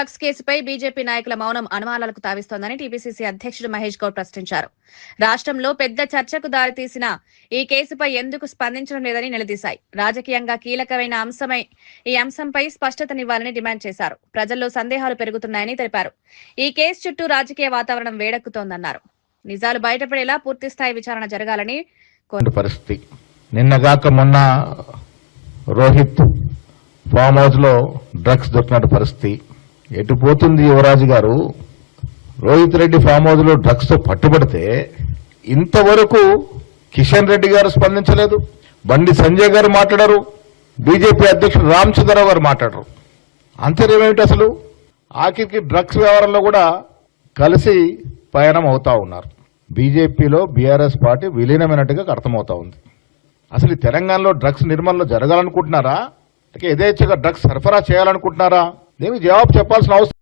Drugs కేసుపై BJP నాయకుల మౌనం అనుమానాలకు తావిస్తోందని టీపీసీసీ అధ్యక్షుడు మహేష్ గౌడ్ ప్రశ్నించారు. రాష్ట్రంలో పెద్ద చర్చకు దారితీసిన ఈ కేసుపై ఎందుకు స్పందించడం లేదని నిలదీశాయి. రాజకీయంగా కీలకమైన ఈ అంశంపై స్పష్టతనివ్వాలని డిమాండ్ చేశారు. ప్రజల్లో సందేహాలు పెరుగుతున్నాయని తెలిపారు. ఈ కేసు చుట్టూ రాజకీయ వాతావరణం వేడెక్కుతోందన్నారు. నిజాలు బయటపడేలా పూర్తిస్థాయి విచారణ జరగాలని పరిస్థితి. నిన్నగాక మొన్న రోహిత్ ఫామ్ హౌస్ లో డ్రగ్స్ దొరికినట్టు పరిస్థితి. ఎటు పోతుంది యువరాజు గారు? రోహిత్ రెడ్డి ఫామ్ హౌస్ లో డ్రగ్స్ తో పట్టుబడితే ఇంతవరకు కిషన్ రెడ్డి గారు స్పందించలేదు, బండి సంజయ్ గారు మాట్లాడారు, బీజేపీ అధ్యక్షుడు రామచంద్రరావు గారు మాట్లాడరు. అంతర్యమేమిటి అసలు? ఆఖరికి డ్రగ్స్ వ్యవహారంలో కూడా కలిసి పయనం అవుతా ఉన్నారు. బీజేపీలో బీఆర్ఎస్ పార్టీ విలీనమైనట్టుగా అర్థమవుతా ఉంది. అసలు ఈ తెలంగాణలో డ్రగ్స్ నిర్మూలన జరగాలనుకుంటున్నారా? యథేచ్ఛగా డ్రగ్స్ సరఫరా చేయాలనుకుంటున్నారా? దీనికి జవాబు చెప్పాల్సిన అవసరం